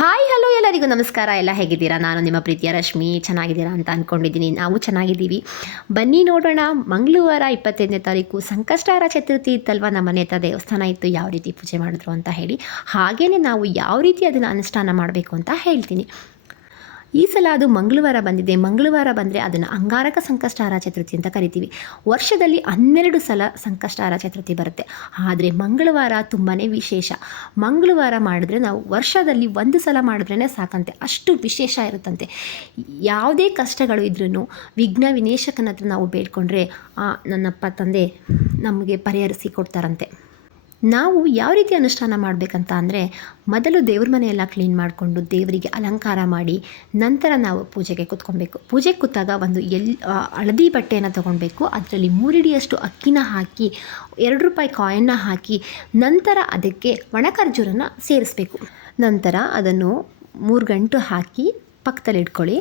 Hi hello ಎಲ್ಲರಿಗೂ ನಮಸ್ಕಾರ. ಎಲ್ಲ ಹೇಗಿದ್ದೀರಾ? ನಾನು ನಿಮ್ಮ ಪ್ರೀತಿಯ ರಶ್ಮಿ. ಚೆನ್ನಾಗಿದ್ದೀರಾ ಅಂತ ಅಂದ್ಕೊಂಡಿದ್ದೀನಿ. ನಾವು ಚೆನ್ನಾಗಿದ್ದೀವಿ. ಬನ್ನಿ ನೋಡೋಣ, ಮಂಗಳವಾರ 25ನೇ ತಾರೀಕು ಸಂಕಷ್ಟಹರ ಚತುರ್ಥಿ ಇತ್ತಲ್ವ. ನಮ್ಮ ಮನೆ ಹತ್ರ ದೇವಸ್ಥಾನ ಇತ್ತು, ಯಾವ ರೀತಿ ಪೂಜೆ ಮಾಡಿದ್ರು ಅಂತ ಹೇಳಿ. ಹಾಗೆಯೇ ನಾವು ಯಾವ ರೀತಿ ಅದನ್ನು ಅನುಷ್ಠಾನ ಮಾಡಬೇಕು ಅಂತ ಹೇಳ್ತೀನಿ. ಈ ಸಲ ಅದು ಮಂಗಳವಾರ ಬಂದಿದೆ. ಮಂಗಳವಾರ ಬಂದರೆ ಅದನ್ನು ಅಂಗಾರಕ ಸಂಕಷ್ಟಹರ ಚತುರ್ಥಿ ಅಂತ ಕರಿತೀವಿ. ವರ್ಷದಲ್ಲಿ 12 ಸಲ ಸಂಕಷ್ಟಹರ ಚತುರ್ಥಿ ಬರುತ್ತೆ. ಆದರೆ ಮಂಗಳವಾರ ತುಂಬಾ ವಿಶೇಷ. ಮಂಗಳವಾರ ಮಾಡಿದ್ರೆ ನಾವು ವರ್ಷದಲ್ಲಿ 1 ಸಲ ಮಾಡಿದ್ರೇ ಸಾಕಂತೆ, ಅಷ್ಟು ವಿಶೇಷ ಇರುತ್ತಂತೆ. ಯಾವುದೇ ಕಷ್ಟಗಳು ಇದ್ರೂ ವಿಘ್ನ ವಿನಾಶಕನ ಹತ್ರ ನಾವು ಬೇಡ್ಕೊಂಡ್ರೆ ನನ್ನಪ್ಪ ತಂದೆ ನಮಗೆ ಪರಿಹರಿಸಿ ಕೊಡ್ತಾರಂತೆ. ನಾವು ಯಾವ ರೀತಿ ಅನುಷ್ಠಾನ ಮಾಡಬೇಕಂತ ಅಂದರೆ, ಮೊದಲು ದೇವ್ರ ಮನೆಯೆಲ್ಲ ಕ್ಲೀನ್ ಮಾಡಿಕೊಂಡು ದೇವರಿಗೆ ಅಲಂಕಾರ ಮಾಡಿ ನಂತರ ನಾವು ಪೂಜೆಗೆ ಕೂತ್ಕೊಬೇಕು. ಪೂಜೆಗೆ ಕೂತಾಗ ಒಂದು ಹಳದಿ ಬಟ್ಟೆಯನ್ನು ತೊಗೊಳ್ಬೇಕು. ಅದರಲ್ಲಿ 3 ಹಿಡಿಯಷ್ಟು ಅಕ್ಕಿನ ಹಾಕಿ 2 ರೂಪಾಯಿ ಕಾಯಿನ್ನ ಹಾಕಿ ನಂತರ ಅದಕ್ಕೆ ಒಣಖರ್ಜೂರನ ಸೇರಿಸ್ಬೇಕು. ನಂತರ ಅದನ್ನು 3 ಗಂಟು ಹಾಕಿ ಪಕ್ಕದಲ್ಲಿ ಇಟ್ಕೊಳ್ಳಿ.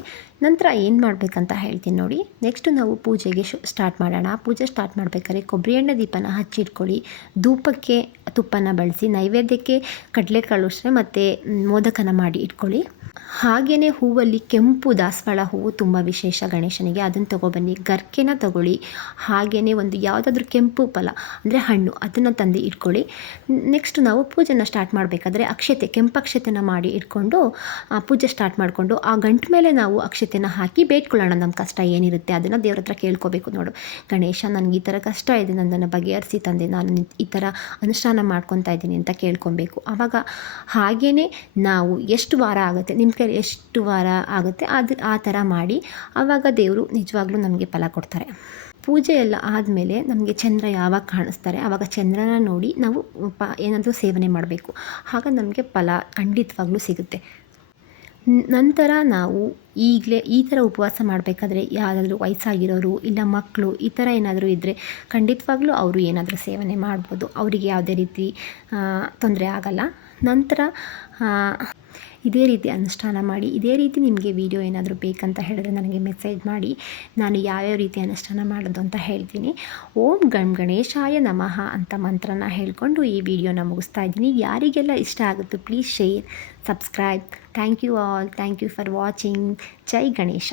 ನಂತರ ಏನು ಮಾಡಬೇಕಂತ ಹೇಳ್ತೀನಿ ನೋಡಿ. ನೆಕ್ಸ್ಟು ನಾವು ಪೂಜೆಗೆ ಸ್ಟಾರ್ಟ್ ಮಾಡೋಣ. ಪೂಜೆ ಸ್ಟಾರ್ಟ್ ಮಾಡಬೇಕಾದ್ರೆ ಕೊಬ್ಬರಿ ಎಣ್ಣೆ ದೀಪನ ಹಚ್ಚಿಟ್ಕೊಳ್ಳಿ. ಧೂಪಕ್ಕೆ ತುಪ್ಪನ ಬಳಸಿ, ನೈವೇದ್ಯಕ್ಕೆ ಕಡಲೆಕಾಳು ಮತ್ತು ಮೋದಕನ ಮಾಡಿ ಇಟ್ಕೊಳ್ಳಿ. ಹಾಗೆಯೇ ಹೂವಲ್ಲಿ ಕೆಂಪು ದಾಸವಾಳ ಹೂವು ತುಂಬ ವಿಶೇಷ ಗಣೇಶನಿಗೆ, ಅದನ್ನು ತೊಗೊಬನ್ನಿ. ಗರ್ಕೆನ ತೊಗೊಳ್ಳಿ. ಹಾಗೆಯೇ ಒಂದು ಯಾವುದಾದ್ರೂ ಕೆಂಪು ಫಲ ಅಂದರೆ ಹಣ್ಣು, ಅದನ್ನು ತಂದು ಇಟ್ಕೊಳ್ಳಿ. ನೆಕ್ಸ್ಟ್ ನಾವು ಪೂಜೆನ ಸ್ಟಾರ್ಟ್ ಮಾಡಬೇಕಾದ್ರೆ ಕೆಂಪಕ್ಷತೆನ ಮಾಡಿ ಇಟ್ಕೊಂಡು ಪೂಜೆ ಸ್ಟಾರ್ಟ್ ಮಾಡಿಕೊಂಡು ಆ ಗಂಟು ಮೇಲೆ ನಾವು ಅಕ್ಷತೆನ ಹಾಕಿ ಬೇಡ್ಕೊಳ್ಳೋಣ. ನಮ್ಮ ಕಷ್ಟ ಏನಿರುತ್ತೆ ಅದನ್ನು ದೇವ್ರ ಹತ್ರ ಕೇಳ್ಕೋಬೇಕು. ನೋಡು ಗಣೇಶ, ನನಗೆ ಈ ಥರ ಕಷ್ಟ ಇದೆ, ನನ್ನನ್ನು ಬಗೆಹರಿಸಿ ತಂದೆ, ನಾನು ಈ ಥರ ಅನುಷ್ಠಾನ ಮಾಡ್ಕೊತಾ ಇದ್ದೀನಿ ಅಂತ ಕೇಳ್ಕೊಬೇಕು. ಆವಾಗ ಹಾಗೆಯೇ ನಾವು ಎಷ್ಟು ವಾರ ಆಗುತ್ತೆ, ನಿಮ್ಮ ಕೈ ಎಷ್ಟು ವಾರ ಆಗುತ್ತೆ ಆ ಥರ ಮಾಡಿ, ಆವಾಗ ದೇವರು ನಿಜವಾಗ್ಲೂ ನಮಗೆ ಫಲ ಕೊಡ್ತಾರೆ. ಪೂಜೆ ಎಲ್ಲ ಆದಮೇಲೆ ನಮಗೆ ಚಂದ್ರ ಯಾವಾಗ ಕಾಣಿಸ್ತಾರೆ ಆವಾಗ ಚಂದ್ರನ ನೋಡಿ ನಾವು ಏನಾದರೂ ಸೇವನೆ ಮಾಡಬೇಕು. ಆಗ ನಮಗೆ ಫಲ ಖಂಡಿತವಾಗ್ಲೂ ಸಿಗುತ್ತೆ. ನಂತರ ನಾವು ಈಗಲೇ ಈ ಥರ ಉಪವಾಸ ಮಾಡಬೇಕಾದ್ರೆ ಯಾವುದಾದ್ರೂ ವಯಸ್ಸಾಗಿರೋರು ಇಲ್ಲ ಮಕ್ಕಳು ಈ ಥರ ಏನಾದರೂ ಇದ್ದರೆ ಖಂಡಿತವಾಗ್ಲೂ ಅವರು ಏನಾದರೂ ಸೇವನೆ ಮಾಡ್ಬೋದು. ಅವರಿಗೆ ಯಾವುದೇ ರೀತಿ ತೊಂದರೆ ಆಗಲ್ಲ. ನಂತರ ಇದೇ ರೀತಿ ಅನುಷ್ಠಾನ ಮಾಡಿ. ಇದೇ ರೀತಿ ನಿಮಗೆ ವಿಡಿಯೋ ಏನಾದರೂ ಬೇಕಂತ ಹೇಳಿದ್ರೆ ನನಗೆ ಮೆಸೇಜ್ ಮಾಡಿ, ನಾನು ಯಾವ್ಯಾವ ರೀತಿ ಅನುಷ್ಠಾನ ಮಾಡೋದು ಅಂತ ಹೇಳ್ತೀನಿ. ಓಂ ಗಣೇಶಾಯ ನಮಃ ಅಂತ ಮಂತ್ರನ ಹೇಳ್ಕೊಂಡು ಈ ವಿಡಿಯೋನ ಮುಗಿಸ್ತಾ ಇದ್ದೀನಿ. ಯಾರಿಗೆಲ್ಲ ಇಷ್ಟ ಆಗುತ್ತೋ please share, subscribe. Thank you all. Thank you for watching. ಜೈ ಗಣೇಶ.